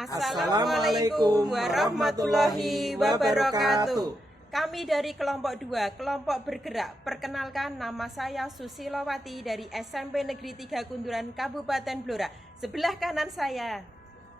Assalamualaikum warahmatullahi wabarakatuh. Kami dari kelompok 2, kelompok bergerak. Perkenalkan, nama saya Susilowati dari SMP Negeri 3 Kunduran, Kabupaten Blora. Sebelah kanan saya.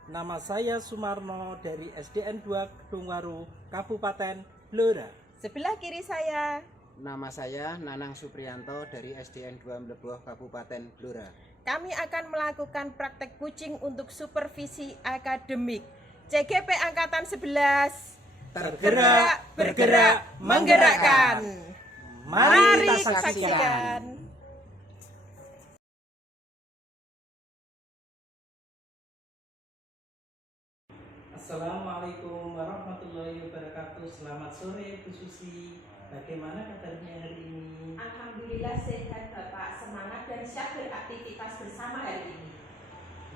Nama saya Sumarno dari SDN 2 Kedungwaru, Kabupaten Blora. Sebelah kiri saya. Nama saya Nanang Supriyanto dari SDN 2 Mleboh, Kabupaten Blora. Kami akan melakukan praktek kucing untuk supervisi akademik. CGP Angkatan 11. Tergerak, bergerak, menggerakkan. Mari kita saksikan. Assalamualaikum warahmatullahi wabarakatuh. Selamat sore Bu Susi. Bagaimana kabarnya hari ini? Alhamdulillah sehat Bapak, semangat dan siap beraktivitas bersama hari ini.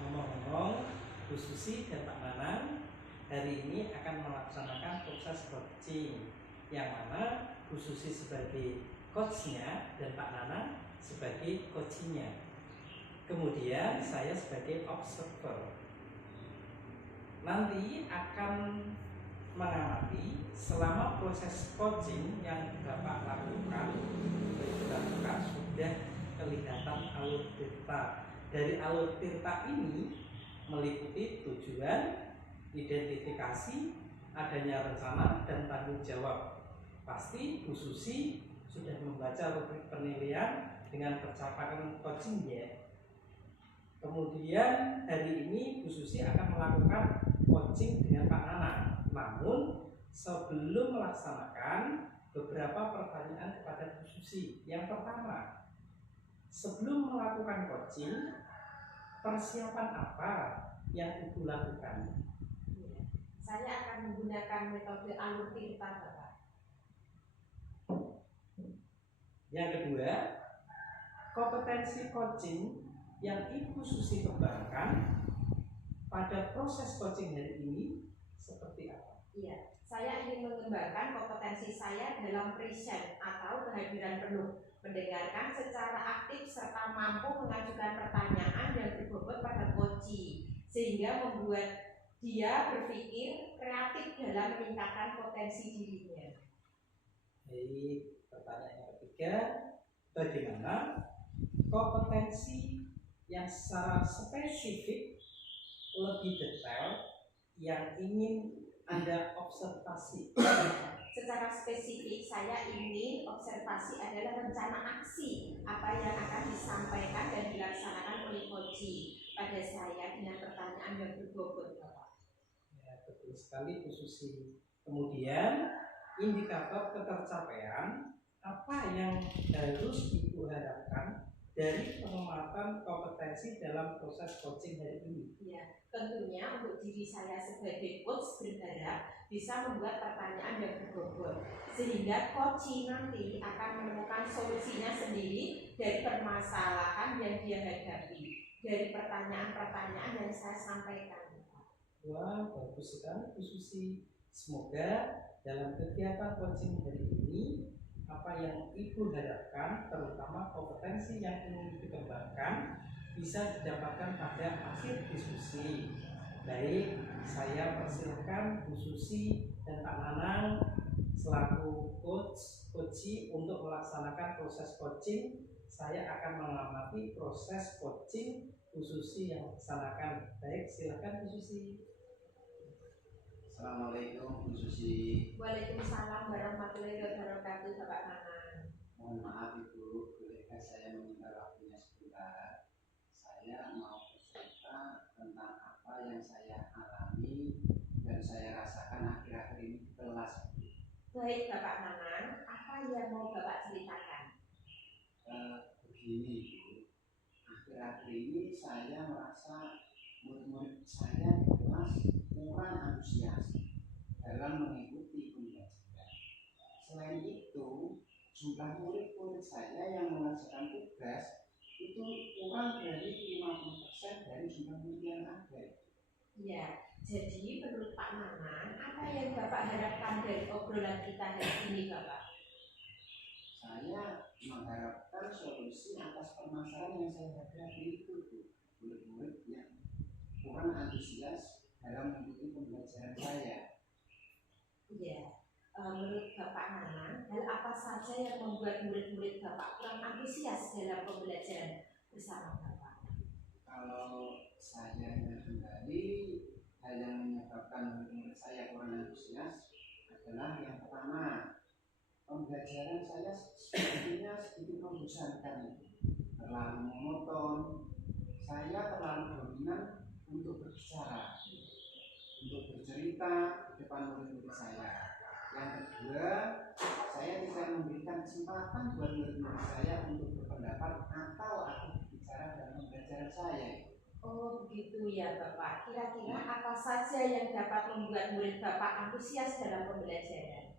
Ngomong-ngomong, Bu Susi dan Pak Nanang hari ini akan melaksanakan proses coaching, yang mana Bu Susi sebagai coachnya dan Pak Nanang sebagai coachingnya. Kemudian saya sebagai observer. Nanti akan mengamati selama proses coaching yang Bapak lakukan sudah kelihatan alur tirta. Dari alur tirta ini meliputi tujuan, identifikasi, adanya rencana, dan tanggung jawab. Pasti Bu Susi sudah membaca rubrik penilaian dengan pencapaian coaching ya. Kemudian hari ini Bu Susi akan melakukan coaching dengan Pak Nanang. Namun sebelum melaksanakan, beberapa pertanyaan kepada Bu Susi. Yang pertama, sebelum melakukan coaching, persiapan apa yang Ibu lakukan? Saya akan menggunakan metode alur tirta Bapak. Yang kedua, kompetensi coaching yang Ibu Susi kembangkan pada proses coaching hari ini seperti apa? Iya, saya ingin mengembangkan kompetensi saya dalam present atau kehadiran penuh, mendengarkan secara aktif serta mampu mengajukan pertanyaan yang berbobot pada coach, sehingga membuat dia berpikir kreatif dalam meningkatkan potensi dirinya. Baik, pertanyaan yang ketiga, bagaimana kompetensi yang secara spesifik lebih detail yang ingin Anda observasi? Secara spesifik, saya ingin observasi adalah rencana aksi apa yang akan disampaikan dan dilaksanakan oleh coach pada saya dengan pertanyaan yang berbobot, Bapak. Ya, betul sekali Bu Susi. Kemudian indikator ketercapaian apa yang harus Ibu harapkan dari pengembangan kompetensi dalam proses coaching hari ini? Ya, tentunya untuk diri saya sebagai coach berharap bisa membuat pertanyaan yang berbobot, sehingga coach nanti akan menemukan solusinya sendiri dari permasalahan yang dia hadapi, dari pertanyaan-pertanyaan yang saya sampaikan. Wah, bagus sekali Bu Susi. Semoga dalam kegiatan coaching hari ini apa yang Ibu harapkan, terutama kompetensi yang ingin dikembangkan, bisa didapatkan pada akhir diskusi. Baik, saya persilahkan Bu Susi dan Pak Nanang selaku coach untuk melaksanakan proses coaching. Saya akan mengamati proses coaching Bu Susi yang melaksanakan. Baik, silakan Bu Susi. Assalamualaikum Bu Susi. Waalaikumsalam warahmatullahi wabarakatuh, Bapak Nanang. Mohon maaf Ibu, bolehkah saya meminta waktunya sebentar? Saya mau bercerita tentang apa yang saya alami dan saya rasakan akhir-akhir ini di kelas. Baik Bapak Nanang, apa yang mau Bapak ceritakan? Begini Bu, akhir-akhir ini saya merasa murid-murid saya di kelas kurang antusias dalam mengikuti pembelajaran. Selain itu, jumlah murid-murid saya yang mengerjakan tugas itu kurang dari 50% dari jumlah murid yang ada. Ya, jadi menurut Pak Nanang, apa yang Bapak harapkan dari obrolan kita hari ini, Bapak? Saya mengharapkan solusi atas permasalahan yang saya hadapi itu, murid-murid yang kurang antusias dalam mengikuti pembelajaran saya. Iya. Menurut Bapak Nanang, hal apa saja yang membuat murid-murid Bapak kurang antusias dalam pembelajaran bersama Bapak? Kalau saya ingat kembali, hal yang menyebabkan murid-murid saya kurang antusias adalah yang pertama, pembelajaran saya sepertinya sedikit membosankan, terlalu monoton. Saya terlalu dominan untuk berbicara, untuk bercerita di depan murid-murid saya. Yang kedua, saya tidak memberikan kesempatan buat murid-murid saya untuk berpendapat atau aku bicara dalam pembelajaran saya. Oh begitu ya Bapak. Kira-kira apa saja yang dapat membuat murid Bapak antusias dalam pembelajaran?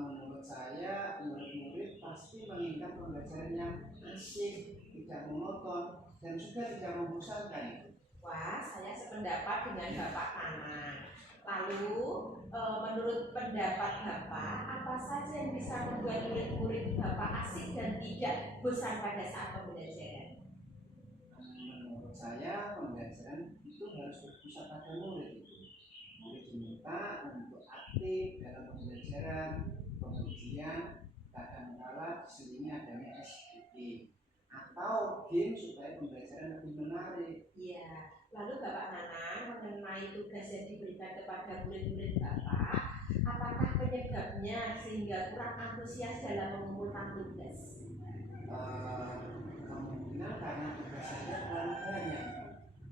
Menurut saya, murid-murid pasti menginginkan pembelajaran yang asik, tidak monoton, dan juga tidak membosankan. Wah, saya sependapat dengan Bapak Nanang. Lalu, menurut pendapat Bapak, apa saja yang bisa membuat murid-murid Bapak asik dan tidak bosan pada saat pembelajaran? Menurut saya, pembelajaran itu harus berpusat pada murid. Murid diminta untuk aktif dalam pembelajaran, kemudian kadang-kala diselingi adanya SBG atau game supaya pembelajaran lebih menarik. Iya. Lalu Bapak Nanang mengenai tugas yang diberikan kepada murid-murid Bapak, apakah penyebabnya sehingga kurang antusias dalam mengumpulkan tugas? Kemungkinan karena tugas saya terlalu banyak,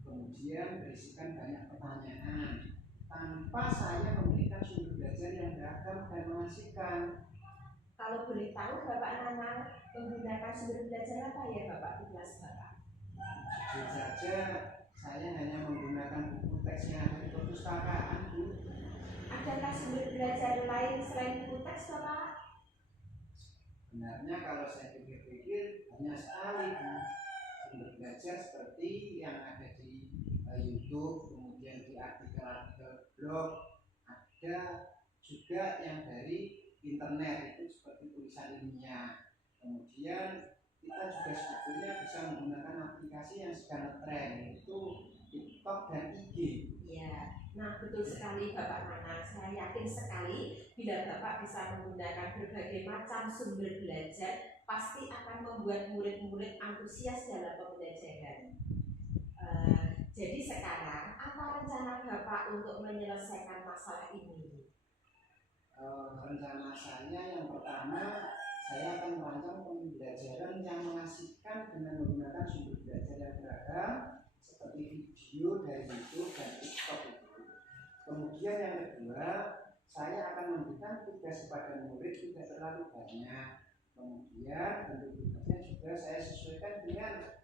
kemudian berisikan banyak pertanyaan, tanpa saya memberikan sumber belajar yang beragam dan mengasihkan. Kalau boleh tahu Bapak Nanang menggunakan sumber belajar apa ya Bapak di kelas Bapak? Jujur saja, saya hanya menggunakan buku teks yang ada di perpustakaan, Bu. Adakah sumber belajar lain selain buku teks Bapak? Sebenarnya kalau saya pikir-pikir banyak sekali, Bu, sumber belajar seperti yang ada di YouTube, kemudian di artikel-artikel blog, ada juga yang dari internet, itu seperti tulisan ilmiah. Kemudian kita juga sebetulnya bisa menggunakan aplikasi yang sedang tren, yaitu TikTok dan IG. Iya, nah betul sekali Bapak Nanang. Saya yakin sekali bila Bapak bisa menggunakan berbagai macam sumber belajar, pasti akan membuat murid-murid antusias dalam pembelajaran. Jadi sekarang, apa rencana Bapak untuk menyelesaikan masalah ini? Rencana saya yang pertama, saya akan merancang pembelajaran yang mengasihkan dengan menggunakan sumber belajar yang beragam seperti video dari YouTube dan TikTok itu. Kemudian yang kedua, saya akan memberikan tugas kepada murid tidak terlalu banyak. Kemudian bentuk tugasnya juga saya sesuaikan dengan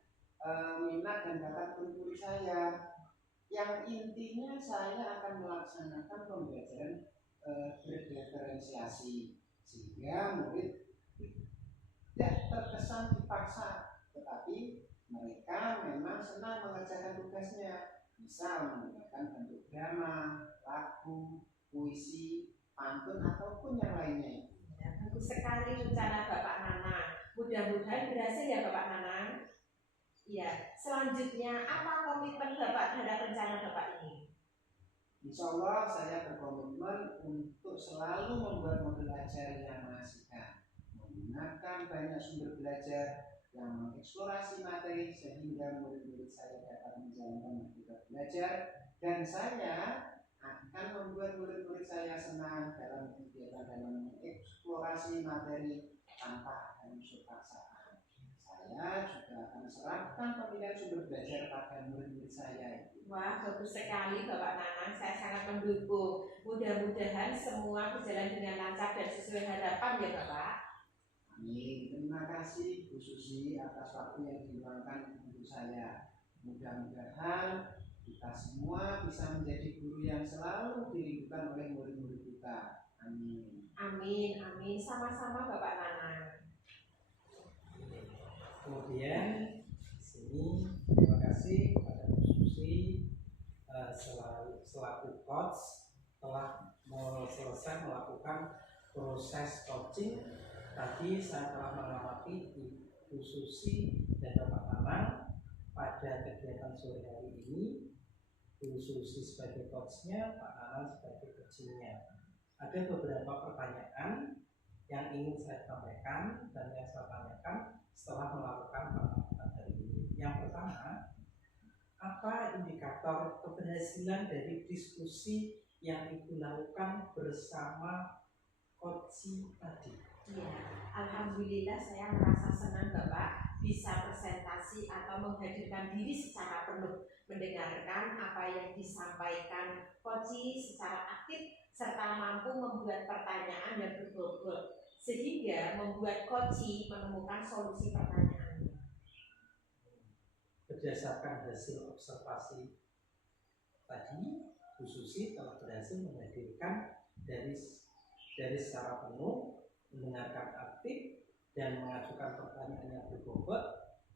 minat dan bakat murid-murid saya. Yang intinya saya akan melaksanakan pembelajaran berdiferensiasi sehingga murid tidak terkesan dipaksa, tetapi mereka memang senang mengerjakan tugasnya, misal menggunakan bentuk drama, lagu, puisi, pantun ataupun yang lainnya. Ya, bagus sekali rencana Bapak Nanang. Mudah-mudahan berhasil ya Bapak Nanang. Ya, selanjutnya apa komitmen Bapak terhadap rencana Bapak ini? Insya Allah saya berkomitmen untuk selalu membuat modul ajar yang mengasihkan, menggunakan banyak sumber belajar yang mengeksplorasi materi sehingga murid-murid saya dapat menjalankan aktivitas belajar, dan saya akan membuat murid-murid saya senang dalam kegiatan dalam mengeksplorasi materi tanpa ada unsur paksaan. Saya juga akan serahkan pemilihan sumber belajar pada murid-murid saya. Wah, bagus sekali Bapak Nanang. Saya sangat mendukung. Mudah-mudahan semua berjalan dengan lancar dan sesuai harapan ya Bapak. Amin. Terima kasih Bu Susi atas waktu yang diluangkan untuk saya. Mudah-mudahan kita semua bisa menjadi guru yang selalu dirindukan oleh murid-murid kita. Amin. Amin, amin. Sama-sama Bapak Nanang. Kemudian di sini terima kasih kepada Bu Susi selaku coach telah selesai melakukan proses coaching. Tadi saya telah mengamati Bu Susi dan Bapak Nanang pada kegiatan sore hari ini. Bu Susi sebagai coachnya, Pak Nana sebagai coachingnya. Ada beberapa pertanyaan yang ingin saya sampaikan dan yang saya tanyakan setelah melakukan pertemuan hari ini. Yang pertama, apa indikator keberhasilan dari diskusi yang Ibu lakukan bersama coaching tadi? Ya, alhamdulillah saya merasa senang Bapak bisa presentasi atau menghadirkan diri secara penuh, mendengarkan apa yang disampaikan coaching secara aktif serta mampu membuat pertanyaan yang berbobot sehingga membuat coaching menemukan solusi pertanyaannya. Berdasarkan hasil observasi tadi, Bu Susi telah berhasil menghadirkan dari secara penuh, mendengarkan aktif, dan mengajukan pertanyaan yang berbobot,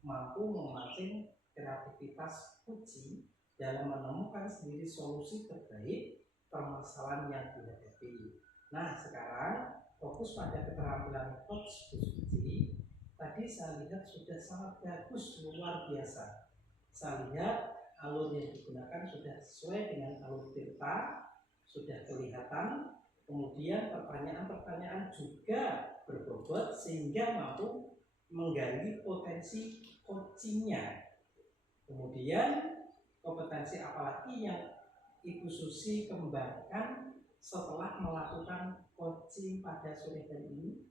mampu memancing kreativitas coaching dalam menemukan sendiri solusi terbaik permasalahan yang dihadapi. Nah, sekarang fokus pada keterampilan coach Bu Suci. Tadi saya lihat sudah sangat bagus, luar biasa. Saya lihat alur yang digunakan sudah sesuai dengan alur Tirta, sudah kelihatan. Kemudian pertanyaan-pertanyaan juga berbobot sehingga mampu menggali potensi coachingnya. Kemudian kompetensi apalagi yang Ibu Susi kembangkan setelah melakukan coaching pada sore hari ini?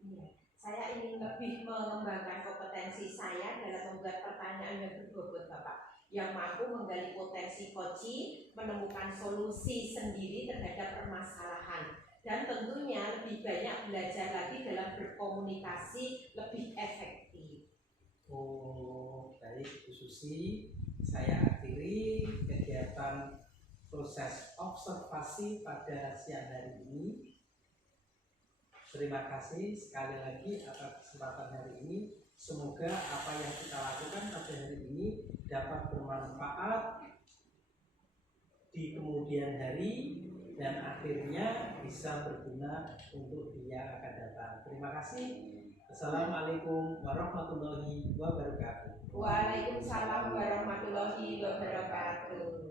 Saya ingin lebih mengembangkan kompetensi saya dalam membuat pertanyaan yang berbobot Bapak, yang mampu menggali potensi coaching, menemukan solusi sendiri terhadap permasalahan, dan tentunya lebih banyak belajar lagi dalam berkomunikasi lebih efektif. Oh, baik Bu Susi, saya akhiri kegiatan proses observasi pada siang hari ini. Terima kasih sekali lagi atas kesempatan hari ini. Semoga apa yang kita lakukan pada hari ini dapat bermanfaat di kemudian hari dan akhirnya bisa berguna untuk dia akan datang. Terima kasih. Assalamualaikum warahmatullahi wabarakatuh. Waalaikumsalam warahmatullahi wabarakatuh.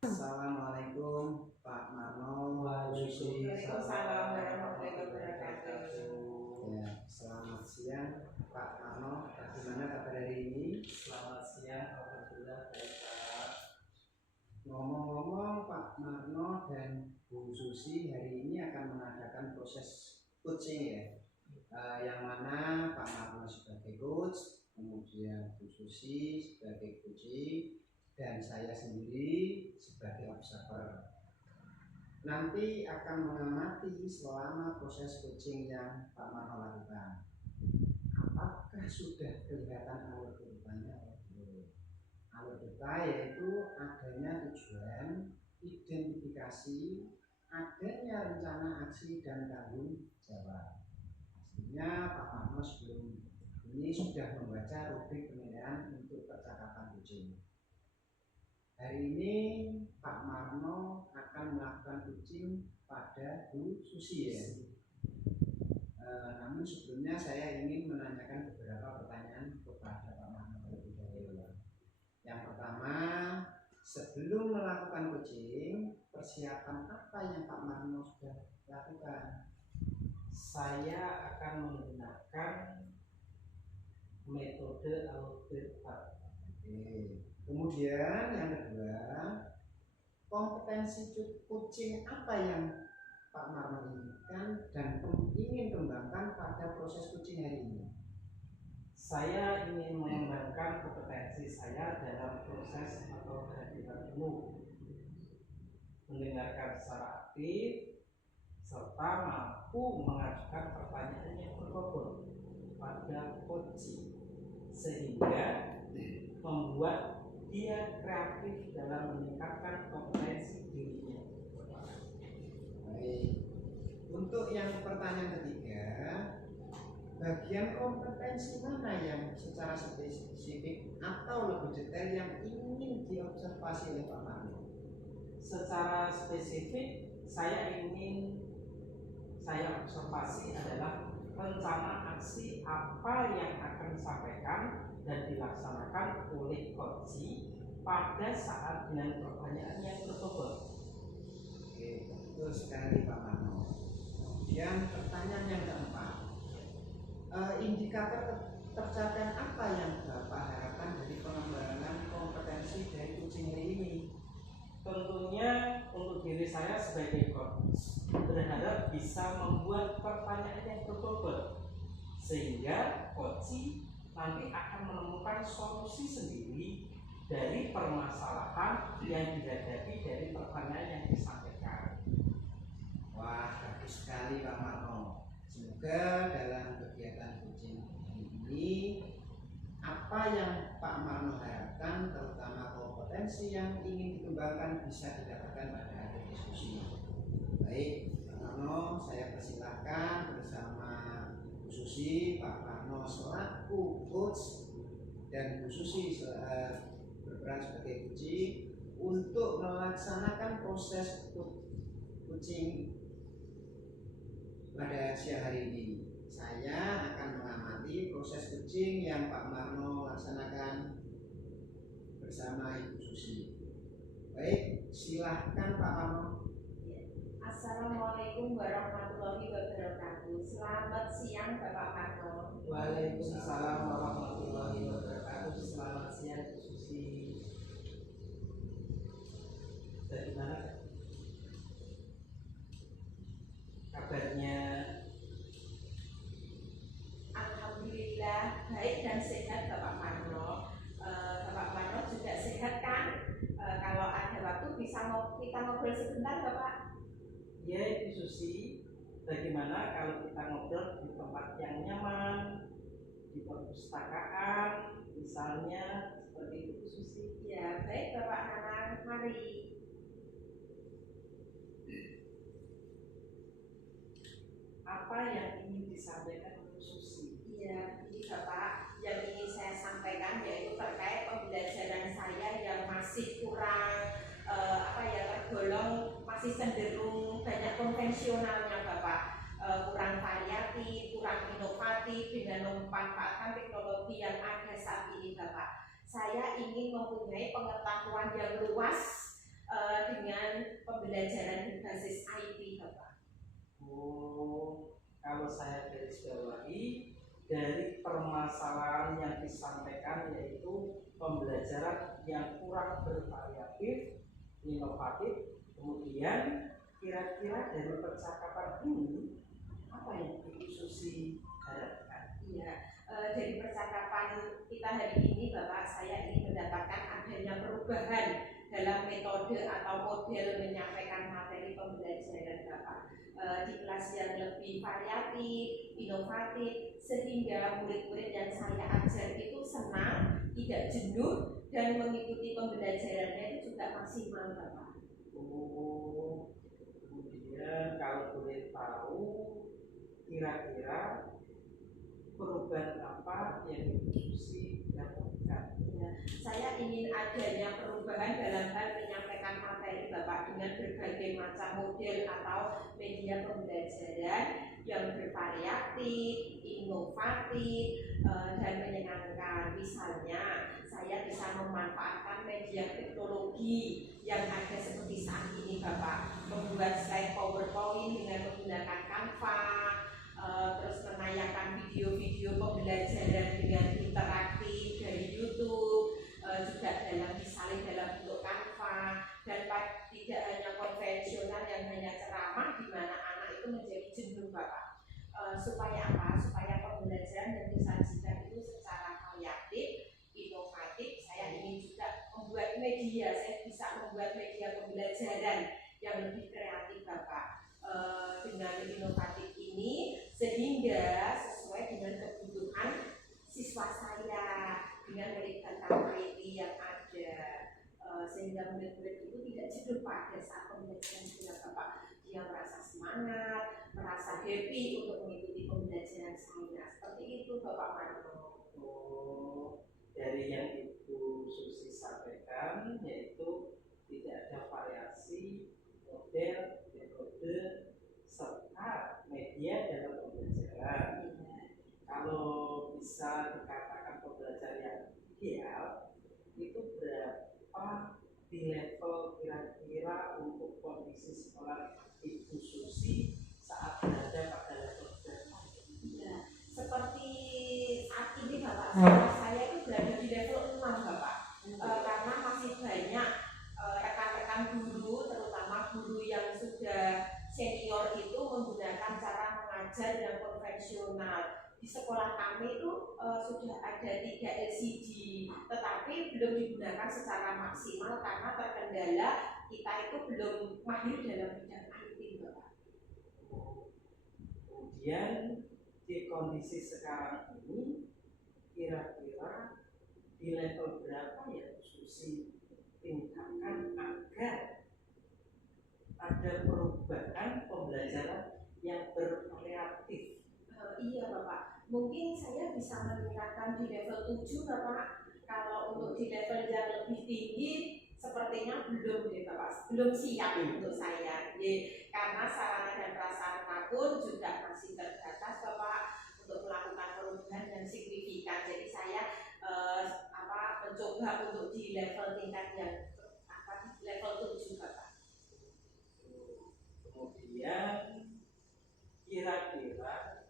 Assalamualaikum Pak Marno. Waalaikumsalam warahmatullahi wabarakatuh. Ya, selamat siang Pak Marno. Bagaimana kabar hari ini? Selamat siang, alhamdulillah baik Pak. Ngomong-ngomong, Pak Marno dan Bu Susi hari ini akan mengadakan proses coaching ya, yang mana Pak Marno sebagai coach, kemudian Bu Susi sebagai coaching, dan saya sendiri sebagai observer. Nanti akan mengamati selama proses coaching yang Pak Marno lakukan. Apakah sudah kelihatan alur kehidupannya? Alur kita yaitu adanya tujuan, identifikasi, adanya rencana aksi dan tanggung jawab. Pastinya Pak Marno sebelum ini sudah membaca rubrik penilaian untuk percakapan coaching. Hari ini Pak Marno akan melakukan coaching pada Bu Susi ya. Namun sebelumnya saya ingin menanyakan beberapa pertanyaan kepada Pak Marno terlebih dahulu. Yang pertama, sebelum melakukan coaching, persiapan apa yang Pak Marno sudah lakukan? Saya akan menggunakan metode alur Tirta. Oke. Kemudian yang kedua, kompetensi coaching apa yang Pak Marno inginkan dan ingin kembangkan pada proses coaching hari ini? Saya ingin mengembangkan kompetensi saya dalam proses atau kehadiran penuh, mendengarkan secara aktif, serta mampu mengajukan pertanyaan yang berbobot pada coaching, sehingga membuat dia kreatif dalam meningkatkan kompetensi dirinya. Baik. Untuk yang pertanyaan ketiga, bagian kompetensi mana yang secara spesifik atau lebih detail yang ingin diobservasi oleh Pak Marno? Secara spesifik, saya observasi adalah rencana aksi apa yang akan disampaikan dan dilaksanakan oleh Koji pada saat dengan pertanyaan yang berbobot. Oke, betul sekali Pak Marno. Kemudian pertanyaan yang keempat, indikator tercapaian apa yang Bapak harapkan dari pengembangan kompetensi dari kucing ini? Tentunya untuk diri saya sebagai coach berharap bisa membuat pertanyaan yang berbobot sehingga coach nanti akan menemukan solusi sendiri dari permasalahan yang dihadapi dari pertanyaan yang disampaikan. Wah, bagus sekali Pak Marno. Semoga dalam kegiatan kucing ini apa yang Pak Marno harapkan, terutama kompetensi yang ingin dikembangkan, bisa didapatkan pada akhir diskusi. Baik, Pak Marno, saya persilahkan bersama Bu Susi, Pak Marno selaku coach dan Bu Susi berperan sebagai kucing untuk melaksanakan proses kucing pada siang hari ini. Saya akan mengamati proses kucing yang Pak Marno laksanakan bersama Ibu Susi. Baik, silahkan Pak Marno. Assalamualaikum warahmatullahi wabarakatuh. Selamat siang Bapak Marno. Waalaikumsalam warahmatullahi wabarakatuh. Selamat siang Bu Susi. Dari mana kabarnya? Alhamdulillah baik dan sehat Bapak Marno. Bapak Marno juga sehat kan? Kalau ada waktu bisa kita ngobrol sebentar Bapak? Ya Ibu Susi, bagaimana kalau kita ngobrol di tempat yang nyaman, di perpustakaan misalnya, seperti itu Bu Susi? Ya baik Bapak Nanang, mari. Apa yang ingin disampaikan Bu Susi? Iya, ini Bapak, yang ingin saya sampaikan yaitu terkait pembelajaran saya yang masih kurang tergolong masih cenderung banyak konvensionalnya Bapak, kurang variatif, kurang inovatif dengan memanfaatkan teknologi yang ada saat ini Bapak. Saya ingin mempunyai pengetahuan yang luas dengan pembelajaran berbasis IT Bapak. Oh, kalau saya garis bawahi dari permasalahan yang disampaikan yaitu pembelajaran yang kurang bervariatif, inovatif, kemudian kira-kira dari percakapan ini apa yang Ibu Susi harapkan? Iya, dari percakapan kita hari ini Bapak, saya ingin mendapatkan adanya perubahan dalam metode atau model menyampaikan materi pembelajaran Bapak, di kelas yang lebih variatif, inovatif, sehingga murid-murid yang saya ajar itu senang, tidak jenuh, dan mengikuti pembelajarannya itu juga maksimal Bapak. Oh, kemudian kalau boleh tahu kira-kira perubahan apa yang Ibu Susi dapatkan? Ya, saya ingin adanya perubahan dalam hal menyampaikan materi Bapak dengan berbagai macam model atau media pembelajaran yang bervariatif, inovatif, dan menyenangkan. Misalnya, saya bisa memanfaatkan media teknologi yang ada seperti saat ini Bapak, membuat slide PowerPoint dengan menggunakan Canva, terus menayangkan video-video pembelajaran dengan interaktif dari YouTube, juga disalin dalam bentuk Canva, dan tidak hanya konvensional yang hanya ceramah di mana anak itu menjadi jenuh Bapak. Supaya apa? Supaya pembelajaran yang disajikan itu secara variatif, inovatif. Saya ingin juga membuat media, saya bisa membuat media pembelajaran yang lebih kreatif Bapak, dengan inovatif ini, sehingga sesuai dengan kebutuhan siswa saya dengan melibatkan IT yang ada, sehingga murid-murid itu tidak jenuh pada saat pembelajaran dengan Bapak. Dia merasa semangat, merasa happy untuk mengikuti pembelajaran saya. Seperti itu Bapak Marno. Oh, dari yang Ibu Susi sampaikan yaitu tidak ada variasi, model, metode, serta media dalam pembelajaran. di level kira-kira untuk kondisi sekolah Ibu Susi saat berada pada level berapa? Ya, seperti saat ini Bapak, sekolah saya itu berada di level 6 Bapak. Karena masih banyak rekan-rekan guru, terutama guru yang sudah senior itu menggunakan cara mengajar yang konvensional. Di sekolah kami itu sudah ada 3 LCD, tetapi belum digunakan secara maksimal karena terkendala kita itu belum mahir dalam bidang IT, Bapak. Kemudian di kondisi sekarang ini kira-kira di level berapa ya Susi tingkatkan agar ada perubahan pembelajaran yang bervariatif? Iya Bapak, mungkin saya bisa meningkatkan di level 7 Bapak. Kalau untuk di level yang lebih tinggi sepertinya belum deh Bapak, belum siap untuk saya. Karena sarana dan prasarana pun juga masih terbatas Bapak untuk melakukan perubahan yang signifikan. Jadi saya mencoba untuk di level tingkat yang level 7 Bapak. Kemudian kira-kira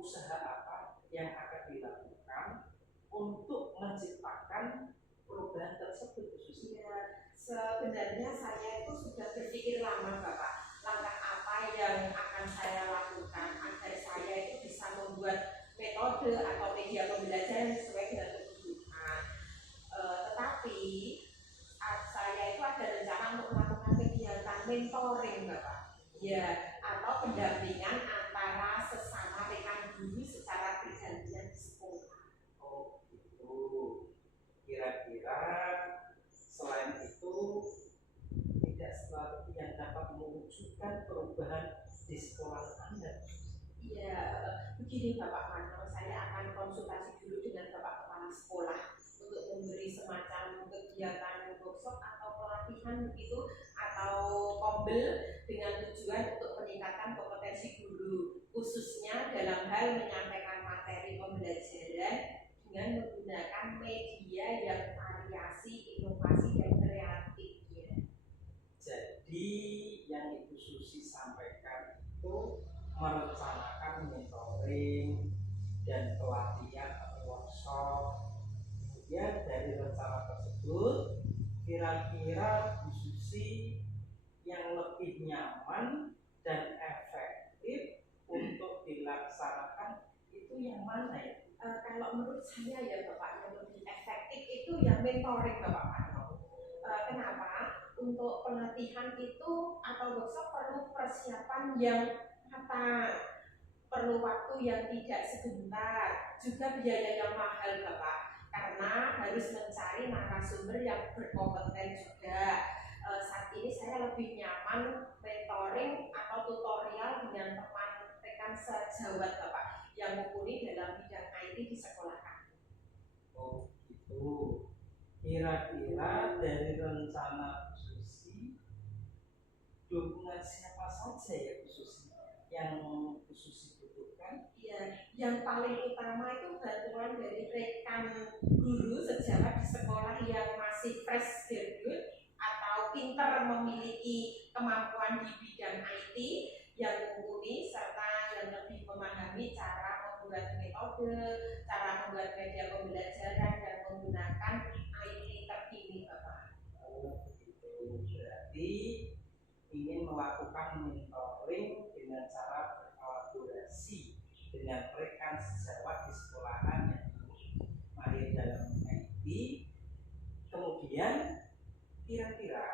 usaha apa yang akan dilakukan untuk menciptakan perubahan tersebut Susi? Ya, sebenarnya saya itu sudah berpikir lama Bapak, langkah apa yang akan saya lakukan agar saya itu bisa membuat metode atau media pembelajaran sesuai dengan kebutuhan. Tetapi saya itu ada rencana untuk melakukan kegiatan mentoring Bapak, ya, atau pendampingan antara sesama rekan guru secara bergantian di sekolah. Oh gitu. Kira-kira selain itu tidak sesuatu yang dapat mewujudkan perubahan di sekolah Anda? Iya, begini Bapak Manor, saya akan konsultasi dulu dengan Bapak Kepala Sekolah untuk memberi semacam kegiatan workshop atau pelatihan begitu atau kombel dengan tujuan untuk meningkatkan kompetensi guru, khususnya dalam hal menyampaikan materi pembelajaran dengan menggunakan media yang variasi, inovasi dan kreatif. Ya. Jadi yang Ibu Susi sampaikan itu merencanakan mentoring dan pelatihan atau workshop. Kemudian dari rencana tersebut kira-kira Bu Susi yang lebih nyaman dan efektif untuk dilaksanakan itu yang mana ya? Kalau menurut saya ya Bapak, yang lebih efektif itu yang mentoring Bapak Manor. Kenapa? Untuk pelatihan itu atau workshop perlu persiapan yang matang, perlu waktu yang tidak sebentar, juga biaya yang mahal Bapak, karena harus mencari narasumber yang berkompeten juga. Saat ini saya lebih nyaman mentoring atau tutorial dengan teman rekan sejawat Bapak yang mumpuni dalam bidang IT di sekolah kami. Oh gitu. Kira-kira dari rencana Bu Susi, dukungan siapa saja ya Bu Susi yang Bu Susi butuhkan? Ya, yang paling utama itu bantuan dari rekan guru sejawat di sekolah yang masih fresh graduate atau pintar memiliki kemampuan di bidang IT yang mumpuni serta yang lebih memahami cara membuat metode, cara membuat media pembelajaran dan menggunakan IT terkini Bapak. Oh begitu. Berarti ingin melakukan mentoring dengan cara berkolaborasi dengan rekan sejawat di sekolahan yang mahir dalam IT. Kemudian kira-kira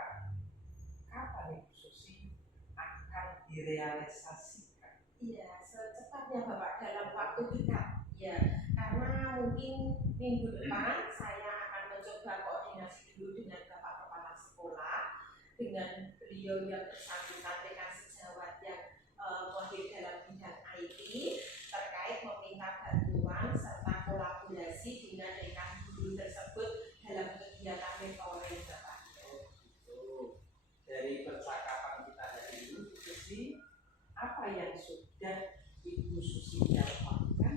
kapan Ibu Susi akan direalisasikan? Iya, secepatnya Bapak dalam waktu dekat. Ya, karena mungkin minggu depan saya akan mencoba koordinasi dulu dengan Bapak Kepala Sekolah, dengan beliau yang bersangkutan rekan sejawat yang mahir dalam bidang IT terkait meminta bantuan serta kolaborasi dengan rekan guru tersebut dalam kegiatan mentoring Bapak. Oh, dari percakapan kita hari ini, Bu Susi, apa yang sudah Ibu Susi dapatkan?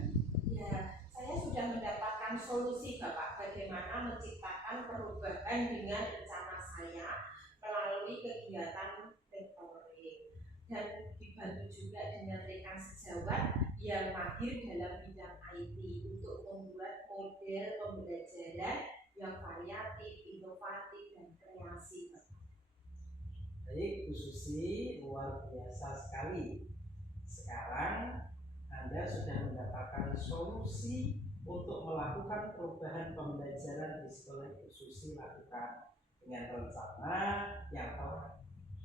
Ya, saya sudah mendapatkan solusi Bapak bagaimana menciptakan perubahan dengan rencana saya. saya melalui kegiatan mentoring dan dibantu juga dengan rekan sejawat yang mahir dalam bidang IT untuk membuat model pembelajaran yang variatif, inovatif, dan kreatif. Baik, Bu Susi, luar biasa sekali. Sekarang Anda sudah mendapatkan solusi untuk melakukan perubahan pembelajaran di sekolah Bu Susi lakukan dengan rencana yang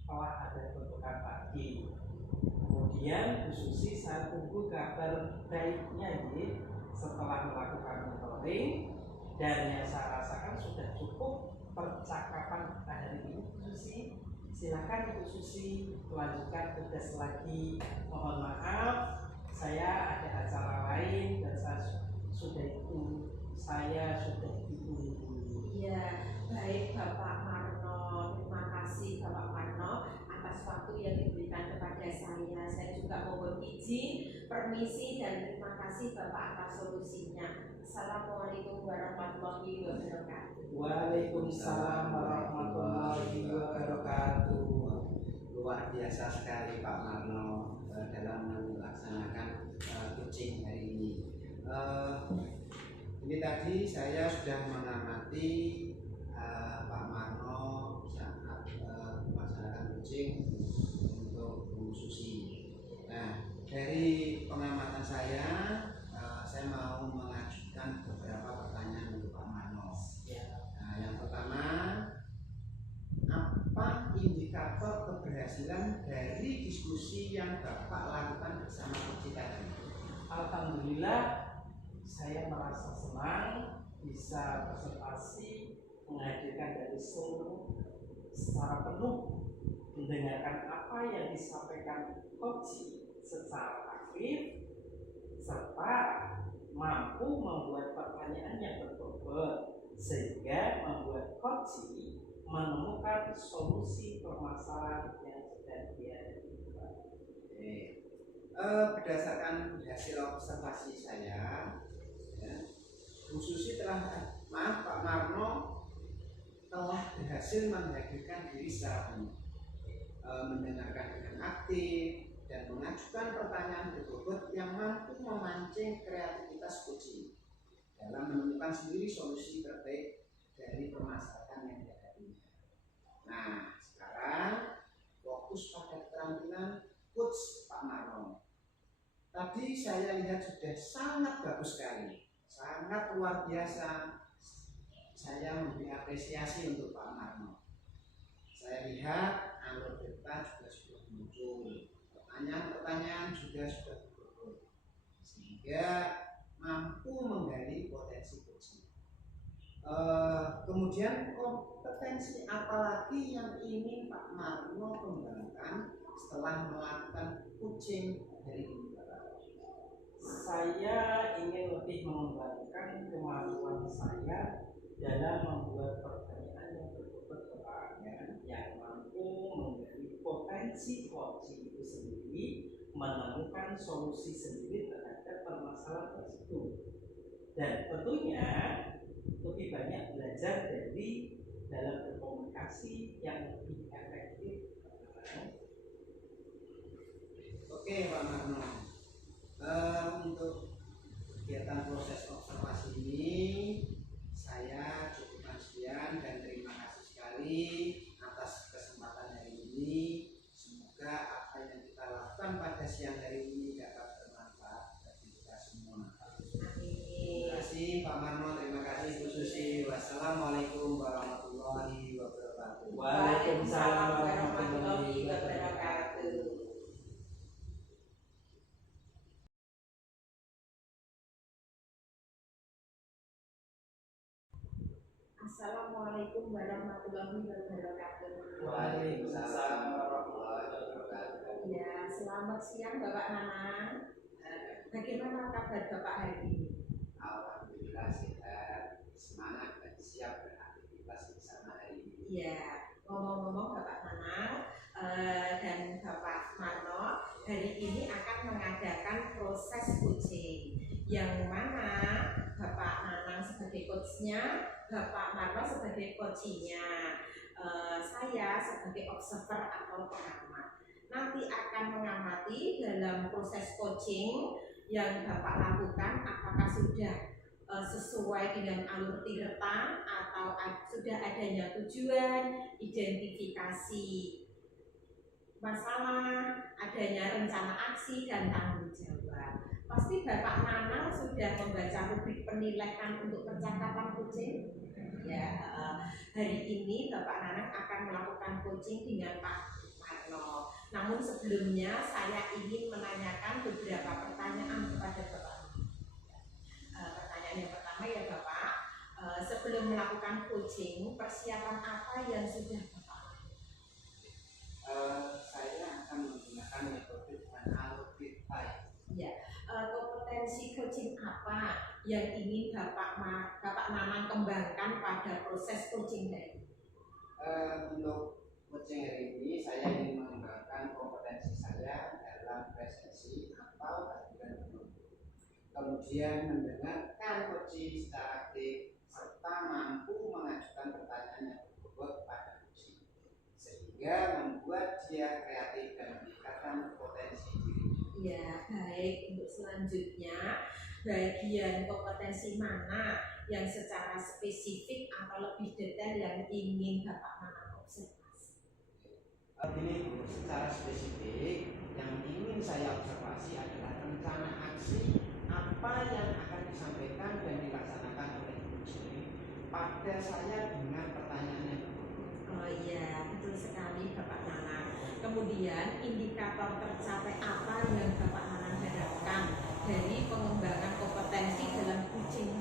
telah ada bentukan tadi. Kemudian Bu Susi, saya tunggu kabar baiknya setelah melakukan mentoring, dan yang saya rasakan sudah cukup percakapan hari ini. Bu Susi, silakan Ibu Susi melanjutkan tugas lagi. Mohon maaf, saya ada acara lain dan saya sudah ditunggu. Iya, baik Bapak Marno. Terima kasih Bapak Marno atas waktu yang diberikan kepada saya. Saya juga mohon izin, permisi, dan terima kasih Bapak atas solusinya. Assalamualaikum warahmatullahi wabarakatuh. Waalaikumsalam warahmatullahi wabarakatuh. Luar biasa sekali Pak Marno dalam melaksanakan coaching hari ini. Ini tadi saya sudah mengamati Pak Marno saat melaksanakan coaching untuk Bu Susi. Nah, dari pengamatan saya mau mengajukan beberapa pertanyaan untuk Pak Marno. Nah, yang pertama, apa indikator keberhasilan dari diskusi yang Bapak lakukan bersama kita tadi? Alhamdulillah, saya merasa senang bisa presentasi, menghadirkan dari seluruh secara penuh, mendengarkan apa yang disampaikan coach secara aktif, serta mampu membuat pertanyaan yang berbobot sehingga membuat coach menemukan solusi permasalahan yang sedang dihadapi. Berdasarkan hasil observasi saya, Bu Susi Pak Marno telah berhasil menghadirkan diri secara penuh, mendengarkan dengan aktif dan mengajukan pertanyaan berbobot yang mampu memancing kreativitas coaching dalam menemukan sendiri solusi terbaik dari permasalahan yang dihadapinya. Nah, sekarang fokus pada keterampilan coach Pak Marno. Tadi saya lihat sudah sangat bagus sekali, sangat luar biasa. Saya memberi apresiasi untuk Pak Marno. Saya lihat anggota juga sudah muncul, pertanyaan-pertanyaan juga sudah berbobot, sehingga mampu menggali potensi coaching. Kemudian kompetensi apa lagi yang ingin Pak Marno kembangkan setelah melakukan coaching dari ini? Saya ingin lebih mengembangkan kemampuan saya dalam membuat pertanyaan yang berbobot pertanyaan yang mampu menggali potensi coaching itu sendiri, menemukan solusi sendiri terhadap permasalahan tersebut, dan tentunya lebih banyak belajar dari dalam berkomunikasi yang lebih efektif. Oke Pak Marno, untuk kegiatan proses observasi ini saya cukupkan sekian dan terima kasih sekali atas kesempatan hari ini. Semoga apa yang kita lakukan pada siang hari ini dapat bermanfaat bagi kita semua. Terima kasih Pak Marno, terima kasih Bu Susi. Wassalamualaikum warahmatullahi wabarakatuh. Waalaikumsalam warahmatullahi wabarakatuh. Assalamualaikum warahmatullahi wabarakatuh. Waalaikumsalam warahmatullahi wabarakatuh. Ya, selamat siang Bapak Nanang. Bagaimana kabar Bapak hari ini? Alhamdulillah sehat, semangat dan siap beraktivitas bersama hari ini. Ya, ngomong-ngomong Bapak Nanang dan Bapak Marno, hari ini akan mengadakan proses coaching yang mana Bapak Nanang sebagai coachnya, Bapak Marno sebagai coachingnya. saya sebagai observer atau pengamat nanti akan mengamati dalam proses coaching yang Bapak lakukan apakah sudah sesuai dengan alur tirta atau sudah adanya tujuan, identifikasi masalah, adanya rencana aksi dan tanggung jawab. Pasti Bapak Nanang sudah membaca rubrik penilaian untuk percakapan coaching. Ya, hari ini Bapak Nanang akan melakukan coaching dengan Pak Marno. Namun sebelumnya saya ingin menanyakan beberapa pertanyaan kepada Bapak. Pertanyaan yang pertama ya Bapak, sebelum melakukan coaching, persiapan apa yang sudah Bapak lakukan? Saya akan menggunakan metode dengan alur tirta. Ya, kompetensi coaching apa yang ingin Bapak Nanang kembangkan pada proses coaching hari ini? Untuk coaching hari ini saya ingin mengembangkan kompetensi saya dalam presensi atau hadiran penuh. Kemudian mendengarkan coaching secara aktif serta mampu mengajukan pertanyaan yang berbobot pada coaching sehingga membuat dia kreatif dan meningkatkan potensi dirinya. Ya, baik. Untuk selanjutnya, bagian kompetensi mana yang secara spesifik atau lebih detail yang ingin Bapak Nanang observasi? Ini secara spesifik yang ingin saya observasi adalah rencana aksi apa yang akan disampaikan dan dilaksanakan oleh coaching pada saya dengan pertanyaan yang berbobot. Oh iya, betul sekali Bapak Nanang. Kemudian indikator tercapai apa yang Bapak Nanang harapkan dari pengembangan kompetensi dalam coaching?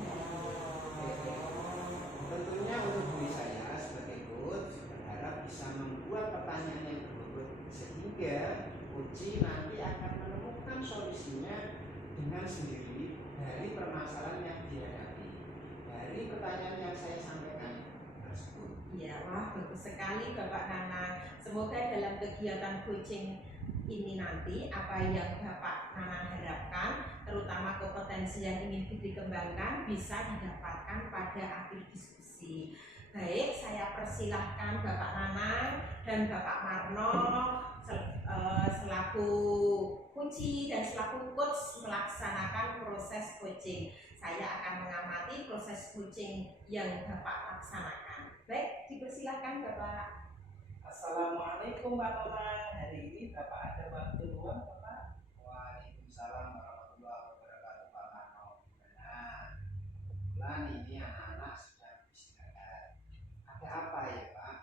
Tentunya untuk diri saya sebagai coach berharap bisa membuat pertanyaan yang berbobot sehingga coach nanti akan menemukan solusinya dengan sendiri dari permasalahan yang dihadapi dari pertanyaan yang saya sampaikan tersebut. Ya, wah bagus sekali Bapak Nanang. Semoga dalam kegiatan coaching ini nanti apa yang Bapak Nanang harapkan, terutama kompetensi yang ingin dikembangkan bisa didapatkan pada akhir diskusi. Baik, saya persilahkan Bapak Nanang dan Bapak Marno selaku kunci dan selaku coach melaksanakan proses coaching. Saya akan mengamati proses coaching yang Bapak laksanakan. Baik, dipersilahkan Bapak. Assalamualaikum Pak Nanang. Hari ini Bapak ada waktu luang Bapak? Waalaikumsalam warahmatullahi wabarakatuh Pak Marno. Nah, kebetulan ini anak-anak sedang istirahat. Ada apa ya Pak?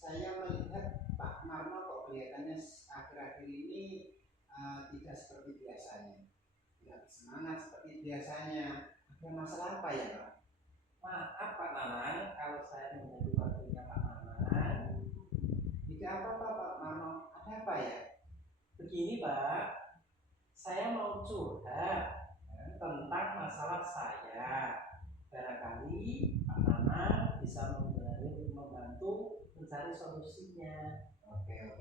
Saya melihat Pak Marno kok kelihatannya akhir-akhir ini tidak seperti biasanya, tidak semangat seperti biasanya. Ada masalah apa ya Pak? Maaf Pak Nanang kalau saya mengganggu waktunya Pak Nanang. Tidak apa-apa Pak Marno. Ada apa ya? Begini Pak, saya mau curhat tentang masalah saya. Barangkali Pak Nanang bisa membantu mencari solusinya. Oke.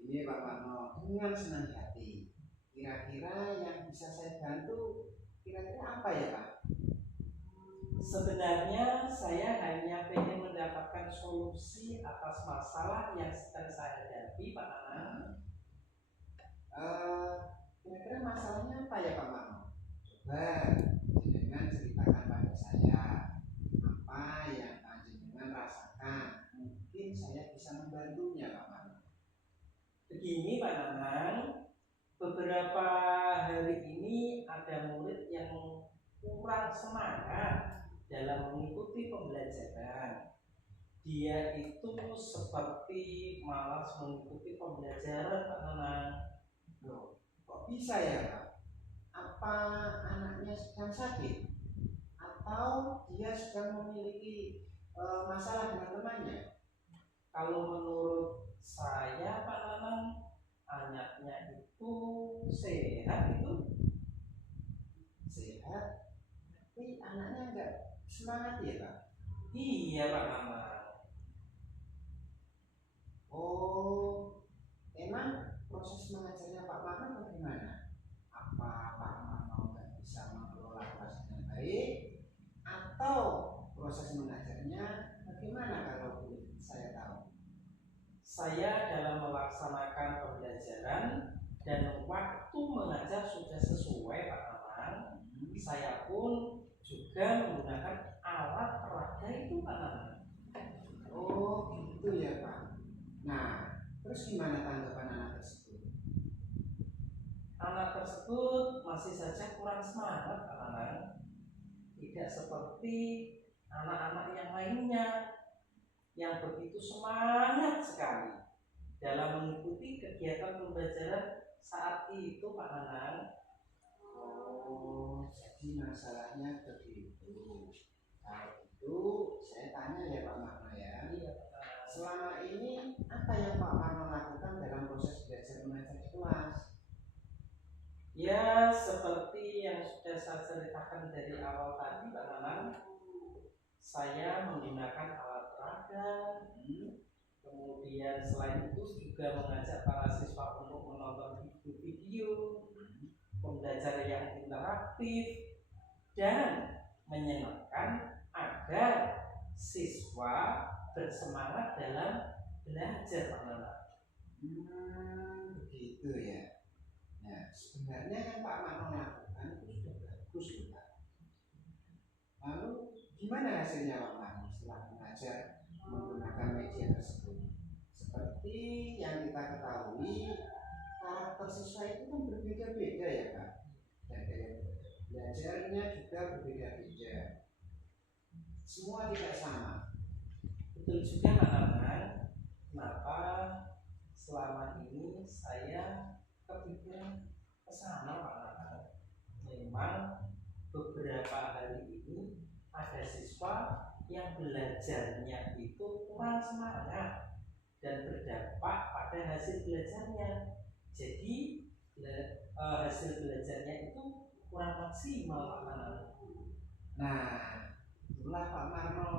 Ini Pak Marno dengan senang hati. Kira-kira yang bisa saya bantu kira-kira apa ya Pak? Sebenarnya saya hanya ingin mendapatkan solusi atas masalah yang sedang saya hadapi Pak Nanang. Kira-kira masalahnya apa ya Pak Marno? Coba jenengan ceritakan pada saya apa yang jenengan rasakan. Mungkin saya bisa membantunya Pak Marno. Begini Pak Nanang, beberapa hari ini ada murid yang kurang semangat dalam mengikuti pembelajaran. Dia itu seperti malas mengikuti pembelajaran Pak Nanang. Loh, kok bisa ya Pak? Apa anaknya sedang sakit? Atau dia sedang memiliki masalah dengan temannya? Kalau menurut saya Pak Nanang, anaknya itu sehat itu. Sehat? Tapi anaknya enggak semangat ya Pak? Iya Pak Nanang. Oh, emang proses mengajarnya Pak Marno bagaimana? Apa Pak Marno nggak bisa mengelola kelas dengan baik? Atau proses mengajarnya dalam melaksanakan pembelajaran dan waktu mengajar sudah sesuai Pak Nanang, saya pun juga menggunakan alat peraga itu Pak Nanang. Oh gitu ya Pak. Nah, terus gimana tanggapan anak tersebut? Anak tersebut masih saja kurang semangat Pak Nanang, tidak seperti anak-anak yang lainnya yang begitu semangat sekali dalam mengikuti kegiatan pembelajaran saat itu Pak Nanang. Oh, jadi masalahnya begitu. Kalau itu saya tanya ya Pak Marno ya. Iya Pak Nanang. Selama ini apa yang Pak Marno lakukan dalam proses belajar mengajar di kelas? Ya, seperti yang sudah saya ceritakan dari awal tadi Pak Nanang, saya menggunakan alat peraga, kemudian selain itu juga mengajak para siswa untuk menonton video-video, pembelajaran yang interaktif dan menyenangkan agar siswa bersemangat dalam belajar Pak Nanang. Begitu ya. Nah, sebenarnya yang Pak Marno lakukan itu sudah bagus loh Pak. Lalu gimana hasilnya Pak Marno setelah mengajar menggunakan media tersebut? Seperti yang kita ketahui, karakter siswa itu kan berbeda-beda ya Pak. Dan gaya belajarnya juga berbeda-beda. Semua tidak sama. Betul juga Pak Nanang. Kenapa selama ini saya kepikiran ke sana Pak Nanang? Memang beberapa hari ini ada siswa yang belajarnya itu kurang semangat dan berdampak pada hasil belajarnya. Jadi hasil belajarnya itu kurang maksimal Pak Nanang. Nah, itulah Pak Marno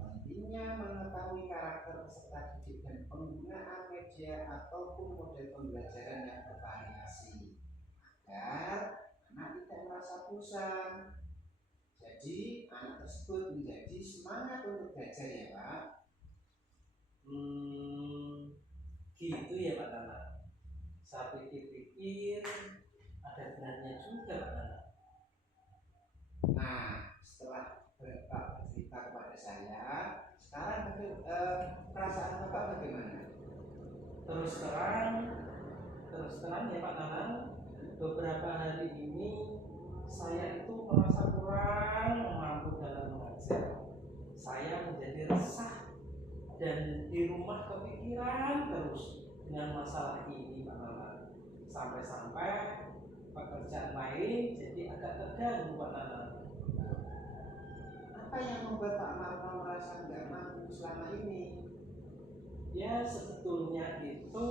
pentingnya mengetahui karakter peserta didik dan penggunaan media ataupun model pembelajaran yang bervariasi agar anak tidak merasa bosan. Jadi anak tersebut menjadi semangat untuk belajar ya Pak. Gitu ya Pak Nanang. Saya pikir-pikir ada benarnya juga Pak Nanang. Nah, setelah Bapak bercerita kepada saya, sekarang perasaan Bapak bagaimana? Terus terang ya Pak Nanang, beberapa hari ini saya itu merasa kurang mampu dalam mengajar. Saya menjadi resah dan di rumah kepikiran terus dengan masalah ini Pak Nanang. Sampai-sampai pekerjaan lain jadi agak terganggu Pak Nanang. Apa yang membuat Pak Marno merasa nggak mampu selama ini? Ya sebetulnya itu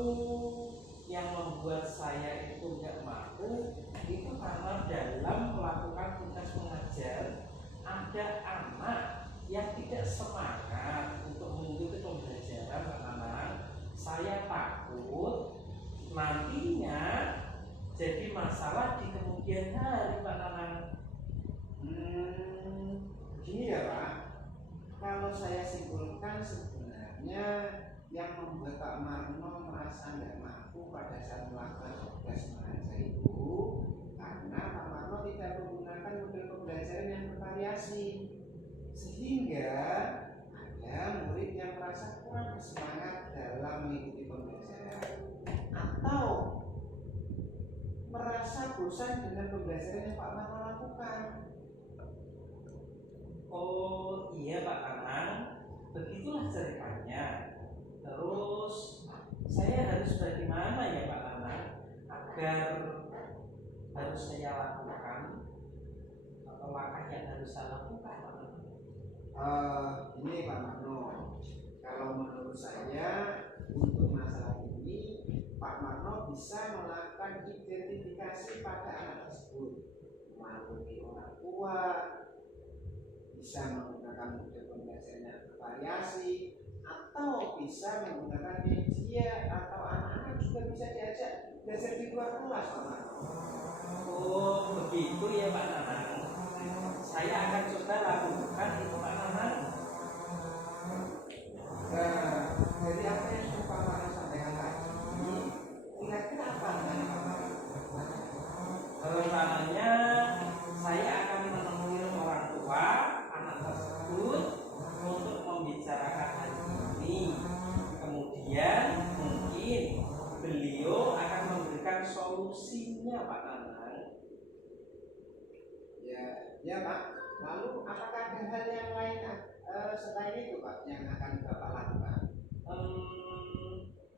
yang membuat saya itu nggak mampu itu karena dalam melakukan tugas mengajar ada anak yang tidak semangat untuk mengikuti pembelajaran Pak Nanang. Saya takut nantinya jadi masalah di kemudian hari Pak Nanang. Begini ya Pak, kalau saya simpulkan sebenarnya yang membuat Pak Marno merasa nggak mampu pada saat melakukan tugas mengajar itu karena Pak Marno tidak menggunakan model pembelajaran yang bervariasi, sehingga ada murid yang merasa kurang bersemangat dalam mengikuti pembelajaran atau merasa bosan dengan pembelajaran yang Pak Marno lakukan. Oh iya Pak Nanang, begitulah ceritanya. Terus saya harus bagaimana ya Pak Nanang agar harus saya lakukan atau langkah yang harus saya lakukan Pak Nanang? Ini Pak Marno, kalau menurut saya untuk masalah ini Pak Marno bisa melakukan identifikasi pada anak tersebut melalui orang tua, bisa menggunakan model pembelajaran yang bervariasi, atau bisa menggunakan media, atau anak-anak juga bisa diajak belajar di luar kelas Pak Marno. Oh begitu ya Pak Nanang. Saya akan coba lakukan itu Pak Nanang. Nah, dari apa yang Pak Marno sampaikan solusinya Pak Nanang? Ya Pak. Lalu apakah ada hal yang lain selain itu Pak yang akan Bapak lakukan?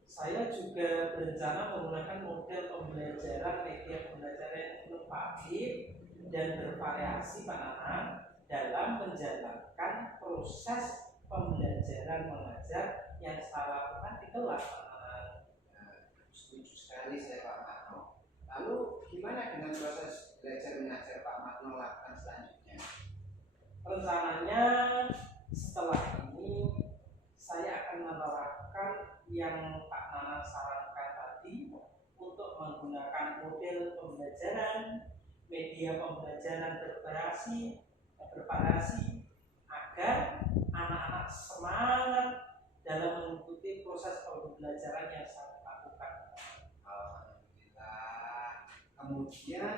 Saya juga berencana menggunakan model pembelajaran media pembelajaran yang inovatif dan bervariasi Pak Nanang dalam menjalankan proses pembelajaran mengajar yang saya lakukan di kelas Pak Nanang. Setuju sekali saya Pak Marno. Lalu gimana dengan proses belajar mengajar Pak Marno lakukan selanjutnya? Rencananya setelah ini saya akan menerapkan yang Pak Nanang sarankan tadi untuk menggunakan model pembelajaran media pembelajaran bervariasi agar anak-anak semangat dalam mengikuti proses pembelajaran yang saya lakukan. Alhamdulillah. Kemudian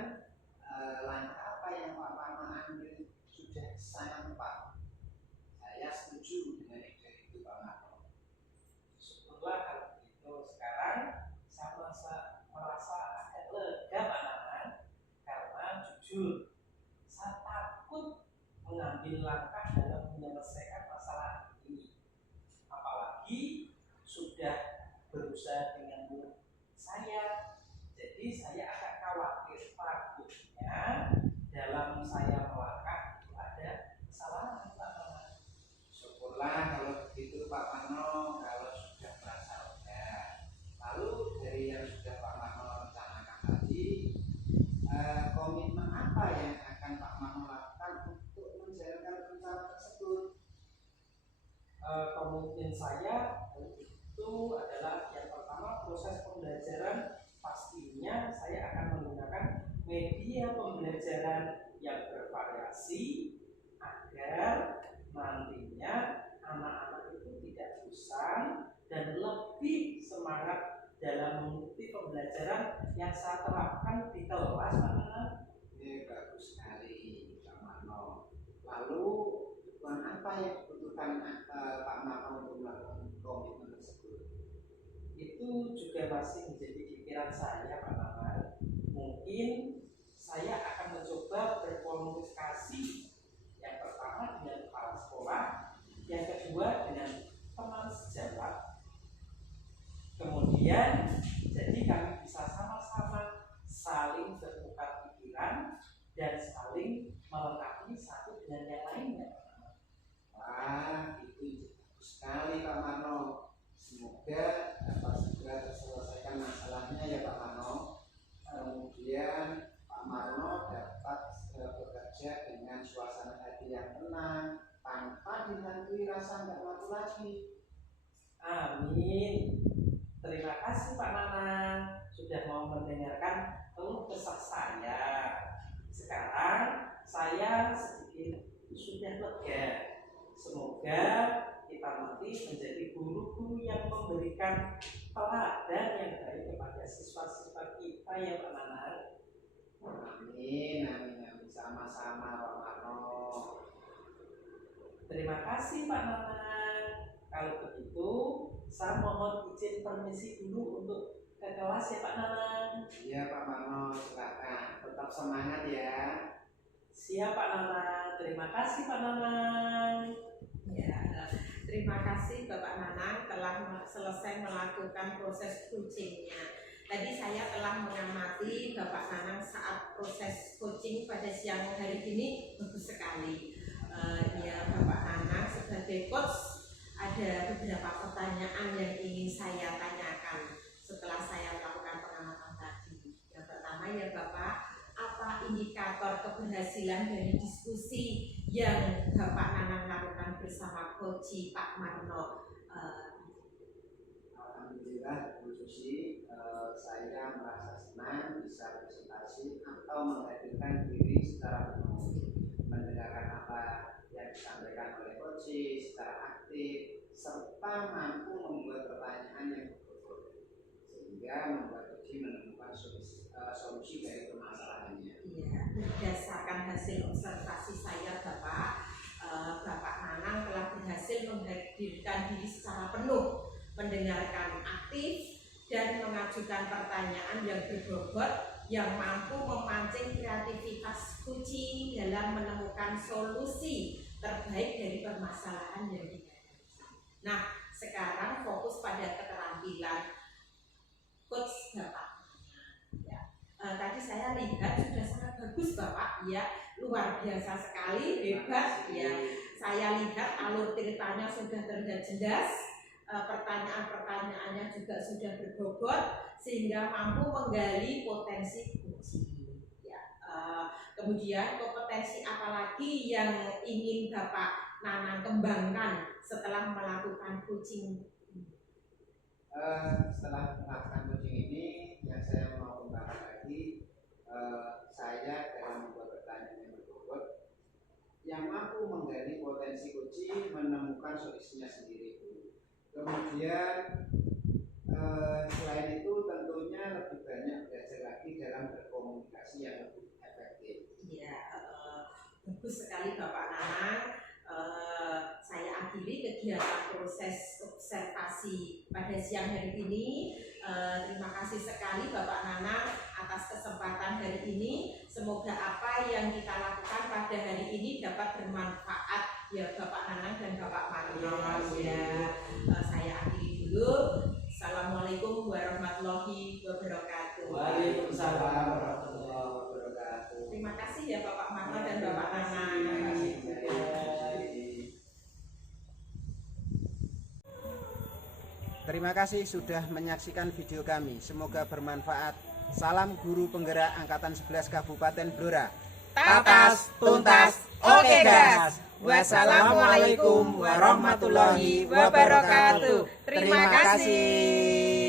langkah apa yang Pak Marno ambil sudah sangat tepat. Saya setuju dengan ide itu Pak Marno. Syukurlah kalau begitu. Sekarang saya merasa agak lega Pak Nanang, karena jujur saya takut mengambil langkah dalam menyelesaikan masalah ini. Apalagi sudah berusaha dengan murid saya, jadi saya agak khawatir takutnya dalam saya melangkah itu ada kesalahan Pak Nanang. Syukurlah kalau begitu Pak Marno, kalau sudah merasa lega. Lalu dari yang sudah Pak Marno rencanakan tadi, komitmen apa yang akan Pak Marno lakukan untuk menjalankan rencana tersebut? Komitmen saya itu adalah yang pertama, proses pembelajaran pastinya saya akan menggunakan media pembelajaran yang bervariasi agar nantinya anak-anak itu tidak bosan dan lebih semangat dalam mengikuti pembelajaran yang saya terapkan di kelas Pak Nanang. Ini bagus sekali Pak Marno. Lalu apa yang dibutuhkan Pak Marno untuk melakukan komitmen tersebut? Itu juga masih menjadi pikiran saya Pak Nanang. Mungkin saya akan mencoba berkomunikasi, yang pertama dengan kepala sekolah, yang kedua dengan teman sejawat. Kemudian jadi kami bisa sama-sama saling bertukar pikiran dan saling melengkapi satu dengan yang lainnya. Wah, itu bagus sekali Pak Marno. Semoga dapat segera terselesaikan masalahnya ya Pak Marno. Kemudian Pak Marno dapat bekerja dengan suasana hati yang tenang tanpa dihantui rasa nggak mampu lagi. Amin. Terima kasih Pak Nanang sudah mau mendengarkan keluh kesah saya. Sekarang saya sedikit sudah lega. Semoga kita nanti menjadi guru-guru yang memberikan teladan yang baik kepada siswa-siswa kita ya Pak Nanang. Amin, amin, amin. Sama-sama Pak Marno. Terima kasih Pak Nanang. Kalau begitu, saya mohon izin permisi dulu untuk ke kelas ya Pak Nanang. Iya Pak Marno, silakan. Tetap semangat ya. Siap Pak Nanang. Terima kasih Pak Nanang. Ya, terima kasih Bapak Nanang telah selesai melakukan proses coachingnya. Tadi saya telah mengamati Bapak Nanang saat proses coaching pada siang hari ini, bagus sekali. Ya Bapak Nanang sebagai coach, ada beberapa pertanyaan yang ingin saya tanyakan setelah saya melakukan pengamatan tadi. Yang pertama ya Bapak, apa indikator keberhasilan dari diskusi yang Bapak Nanang lakukan bersama Coach Pak Marno? Alhamdulillah Bu Susi, saya merasa senang bisa presentasi atau menghadirkan diri secara penuh, mendengarkan apa yang disampaikan oleh Coach secara aktif, serta mampu membuat pertanyaan yang betul, sehingga membuat Coach menemukan solusi dari permasalahannya. Iya, berdasarkan hasil observasi saya Bapak, Bapak Nanang telah berhasil menghadirkan diri secara penuh, mendengarkan aktif dan mengajukan pertanyaan yang berbobot yang mampu memancing kreativitas kucing dalam menemukan solusi terbaik dari permasalahan yang dihadapi. Nah, sekarang fokus pada keterampilan coach Bapak. Ya. Tadi saya lihat sudah sangat bagus Bapak, ya, luar biasa sekali, hebat, ya. Saya lihat alur ceritanya sudah terlihat jelas, pertanyaan-pertanyaannya juga sudah berbobot sehingga mampu menggali potensi kucing. Kemudian kompetensi apa lagi yang ingin Bapak Nanang kembangkan setelah melakukan coaching? Setelah melakukan coaching ini, yang saya mau kembangkan lagi, saya dalam membuat pertanyaan yang berbobot, yang mampu menggali potensi kucing, menemukan solusinya sendiri. Kemudian selain itu tentunya lebih banyak belajar lagi dalam berkomunikasi yang lebih efektif. Ya, bagus sekali Bapak Nanang. Saya akhiri kegiatan proses observasi pada siang hari ini. Terima kasih sekali Bapak Nanang atas kesempatan hari ini. Semoga apa yang kita lakukan pada hari ini dapat bermanfaat ya Bapak Nanang dan Bapak Marno. Ya, saya akhiri dulu. Assalamualaikum warahmatullahi wabarakatuh. Waalaikumsalam warahmatullahi wabarakatuh. Terima kasih ya Bapak Marno dan Bapak Nanang. Terima kasih sudah menyaksikan video kami. Semoga bermanfaat. Salam guru penggerak Angkatan 11 Kabupaten Blora. Tatas, tuntas, oke gas. Wassalamualaikum warahmatullahi wabarakatuh. Terima kasih.